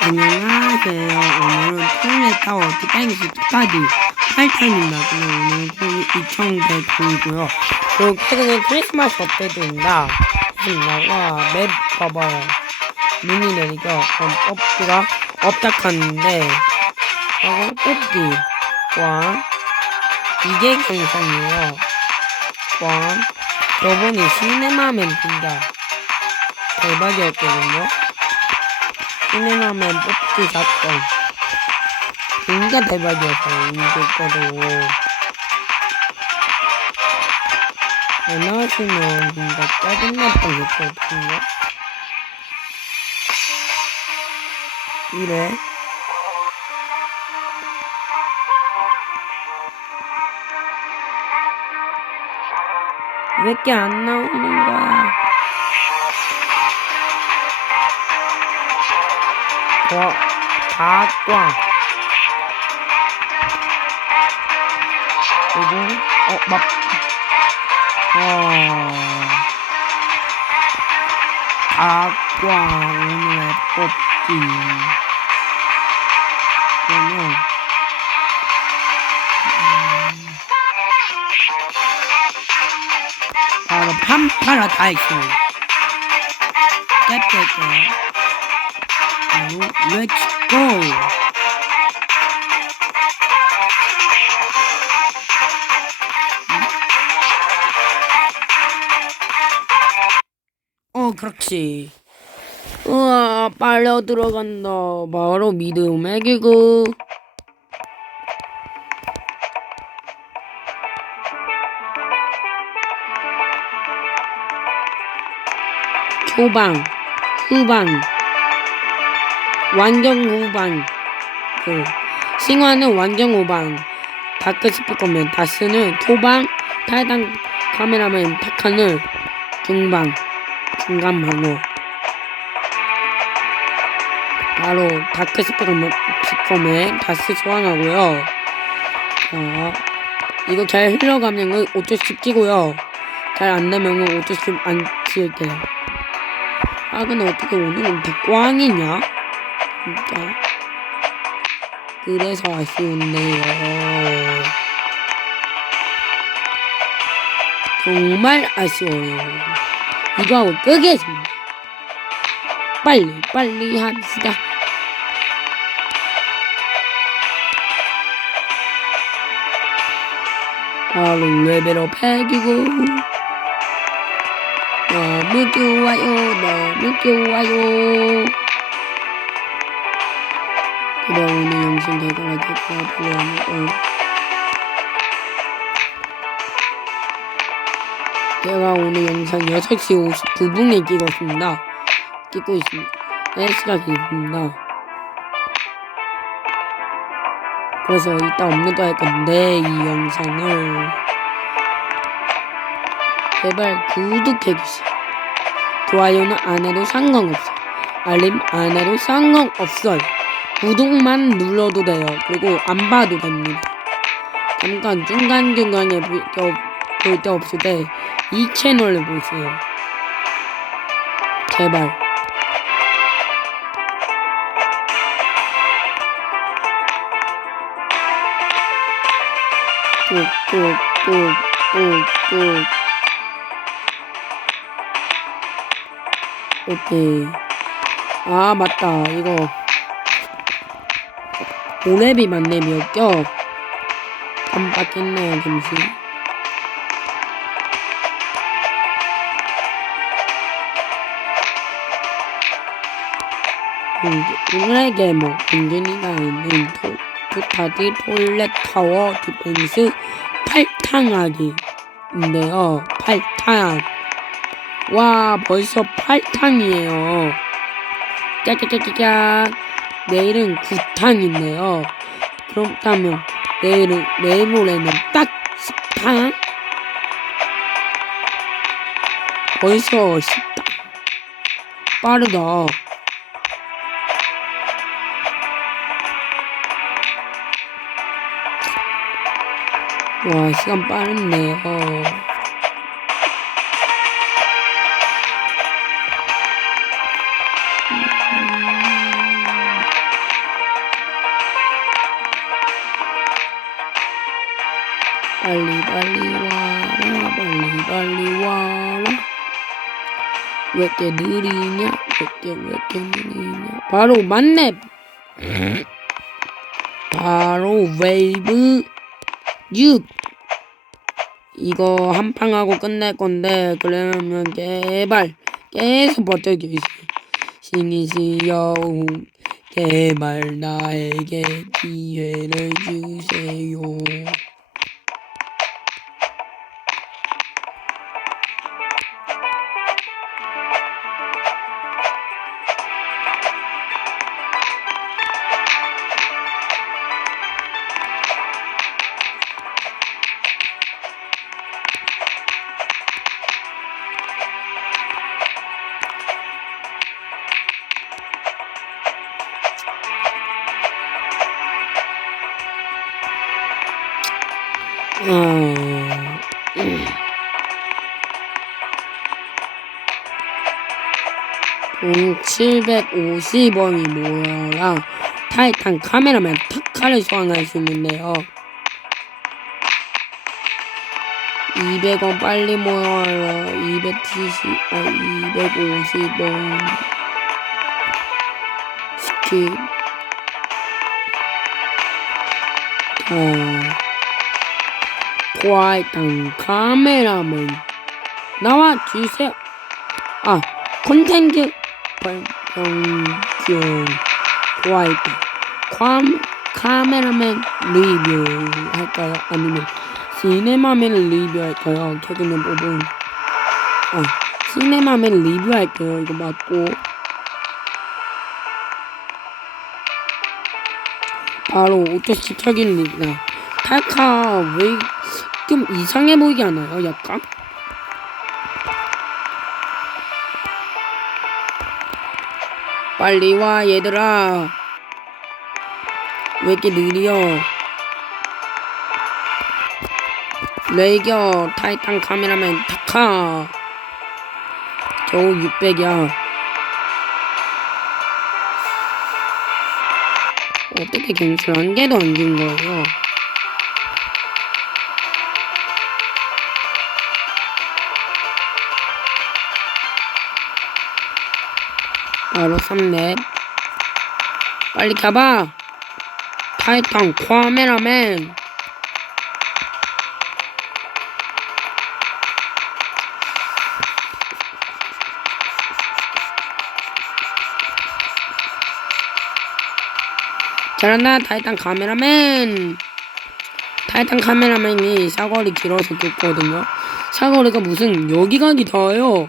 안녕하세요. 오늘은 토요일 타워 디자인스 스타디 8탄입니다. 오늘은 2009이고요. 그리고 최근에 크리스마스 업데이트입니다. 있습니다. 와, 맵 봐봐요. 눈이 내리죠? 그럼 뽑기가 업닥하는데, 하고 뽑기. 와, 이게 경성이에요. 와, 저번에 시네마맨 진짜 대박이었거든요. 시네마맨 뽑기 사건. 진짜 대박이었어요. 이것도. 안 나왔으면 진짜 짜증났던 거거든요. 이래. 왜 이렇게 안 나오는 거야? 와, 다꽝. 그리고, 어, 막, 어, 다꽝, 오늘의 뽑기. 그러면, 음, 바로 판파라다이스. 깨깨깨. 바로, 렛츠고! 어, 그렇지. 우와, 빨려 들어간다. 바로 믿음의 기구. 초방, 후방, 완전 후방. 그, 싱화는 완전 후방. 다크 스피커맨, 다스는 초방, 탈당 카메라맨, 타카는 중방. 중간 방어 바로 다크 스피커맨 스피커맨 다스 소환하고요 자 이거 잘 흘러가면은 5초씩 끼고요 잘 안되면은 5초씩 안 끼울게요 아 근데 어떻게 오늘은 다 꽝이냐 진짜. 그래서 아쉬운데요. 정말 아쉬워요. 이거 하고 끄겠습니다. 빨리 빨리 합시다. 바로 레벨업 100이고. 너무 좋아요 너무 좋아요 그래 오늘 영상 대단하게 좋아요 제가 오늘 영상 6시 59분에 찍었습니다. 찍고 있습니다. 4시가 됐습니다. 그래서 이따 업로드 할 건데, 이 영상을. 제발 구독해주세요. 좋아요는 안 해도 상관없어요. 알림 안 해도 상관없어요. 구독만 눌러도 돼요. 그리고 안 봐도 됩니다. 잠깐 중간중간에 볼때 없을 때 이 채널을 보세요. 제발. 꾹꾹꾹꾹꾹꾹 오케이. 아, 맞다. 이거. 오랩이 만렙이었죠? 깜빡했네요, 잠시. 오늘에게 뭐 공준이가 있는 토, 토타디 톨렛 타워 디펜스 8탄하기인데요. 8탄. 와, 벌써 8탄이에요. 짜짜짜짜짜. 내일은 9탄인데요. 그렇다면 내일은 내일 모레는 딱 10탄? 벌써 10탄. 빠르다. 와, 시간 빠르네요. 와라. 왜 이렇게 느리냐? 왜 이렇게 왜 이렇게 느리냐? 바로 만렙! 바로 웨이브 6 이거 한 판 하고 끝낼 건데 그러면 제발! 계속 버텨주세요. 신이시여 제발 나에게 기회를 주세요 어... 돈 750원이 모여라. 타이탄 카메라맨 타카를 소환할 수 있는데요. 200원 빨리 모여라. 270, 아 250원. 스킵. 어... 고아이탄 카메라맨 나와주세요. 아, 콘텐츠 발견 고아이탄 캄, 카메라맨 리뷰 할까요? 아니면 시네마맨 리뷰 할까요? 최근에 뽑은 아, 시네마맨 리뷰 할게요. 이거 맞고 바로 오토 시척입니다. 탈카 왜 좀 이상해 보이지 않아요? 약간? 빨리 와 얘들아. 왜 이렇게 느려 레이겨? 타이탄 카메라맨 타카 겨우 600이야. 어떻게 한 개도 안 준 거예요 바로 3렙 빨리 가봐. 타이탄 카메라맨. 잘한다. 타이탄 카메라맨. 타이탄 카메라맨이 사거리 길어서 좋거든요. 사거리가 무슨 여기 가기 닿아요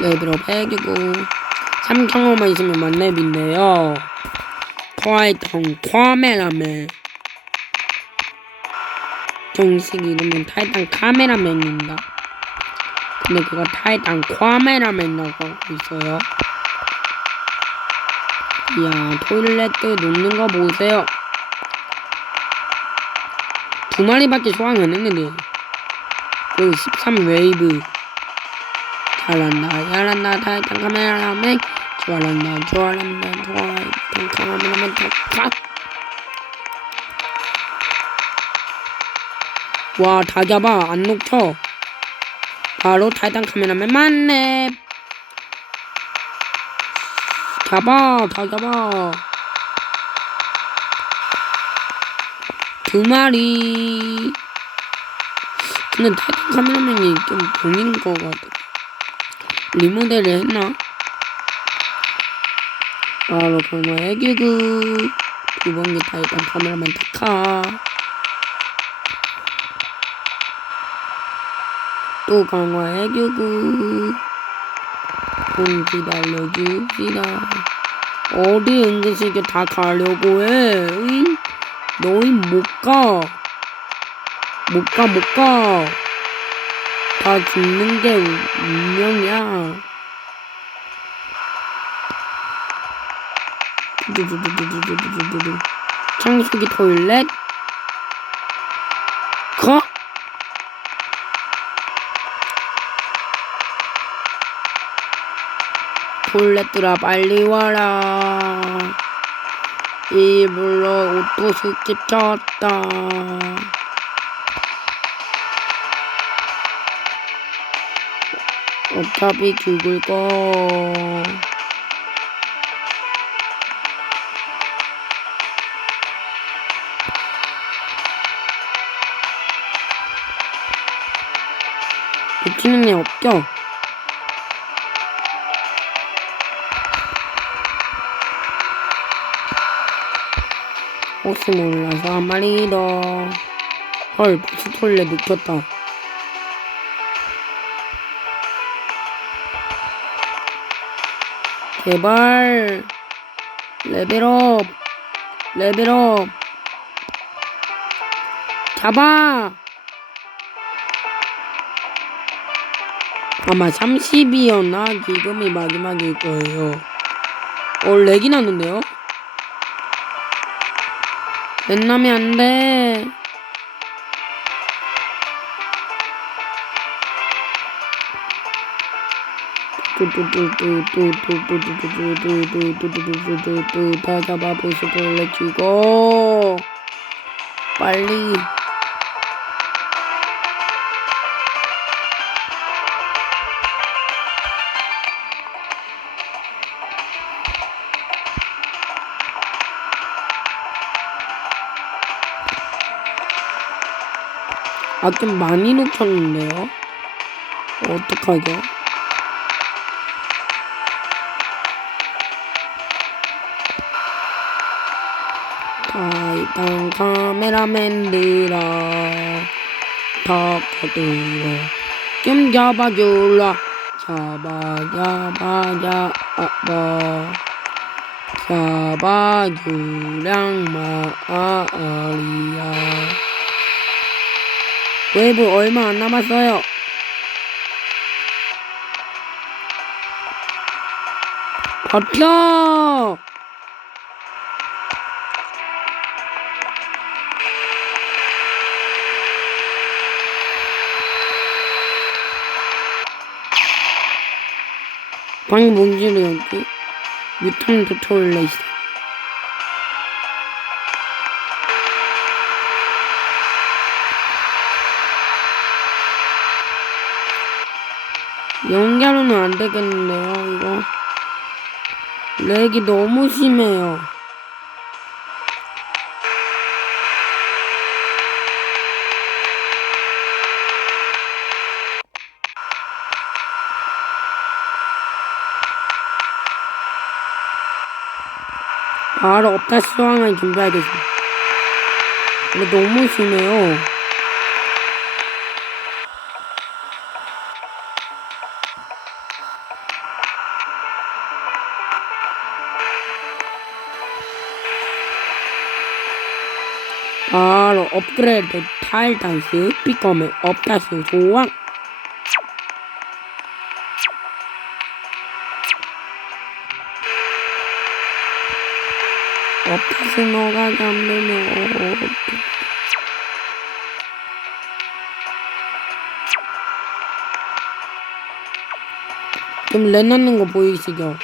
레벨업 해주고. 3경험만 있으면 만렙인데요. 타이탄 카메라맨 정식 이름은 타이탄 카메라맨입니다. 근데 그거 타이탄 카메라맨이라고 있어요. 이야 토일렛트 놓는 거 보세요. 두 마리밖에 소환 안 했는데. 그리고 13 웨이브 잘한다 잘한다 타이탄 카메라맨 좋아한다 좋아한다 좋아한다 카메라맨 탁 와, 다 잡아. 안 녹쳐. 바로 타이탄 카메라맨 만렙. 잡아, 다 잡아. 두 마리. 근데 타이탄 카메라맨이 좀 본인 것 같아. 리모델을 했나? 바로 강화 애기구. 두 번째 타이탄 카메라맨 타카. 또 강화 애교구. 좀 기다려줍시다. 어디 은근슬쩍 다 가려고 해? 응? 너희 못 가. 못 가, 못 가. 다 죽는 게 운명이야. 두두두두두두두두두. 창조기 토일렛. 거? 볼렛들아 빨리 와라 이불로 옷도 스킵 쳤다 어차피 죽을 거. 붙이는 애 없죠? 혹시 몰라서 한 마리 더. 헐, 부스톨레 눕혔다. 제발. 레벨업 레벨업 잡아. 아마 30이었나? 지금이 마지막일 거예요. 올 렉이 났는데요? 렉남이 안돼. 다 잡아보시고 렛츠고 빨리 아 좀 많이 높였는데요 어떡하죠? 타이탄 카메라맨들아 덕커들어 좀 잡아줄라 잡아 잡아 잡아 잡아주량 마리아 웨이브 얼마 안 남았어요 버텨 방금 뭔 소리였지? 뮤턴트 토일레이스 연결은 안 되겠는데요, 이거. 렉이 너무 심해요. 바로 업다 수강을 준비하겠습니다. 근데 너무 심해요. 바로 업그레이드 타일 단스 비컴의 업다스 소왕 업다스 너가 잠들면 좀렉 낳는 거 보이시죠?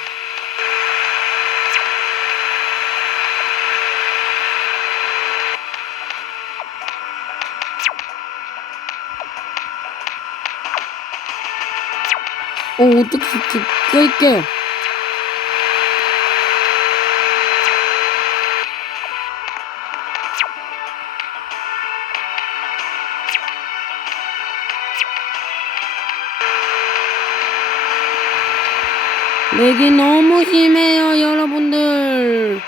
어, 어떻게 끌게요. 렉이 너무 심해요, 여러분들.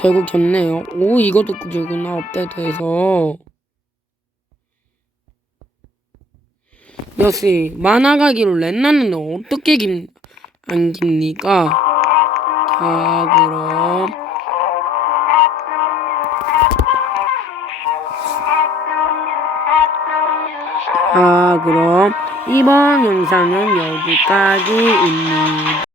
결국 졌네요. 오, 이것도 그저구나, 업데이트해서. 역시, 만화가기로 렌나는 어떻게 깁, 안 깁니까? 자, 그럼. 자, 그럼, 이번 영상은 여기까지입니다.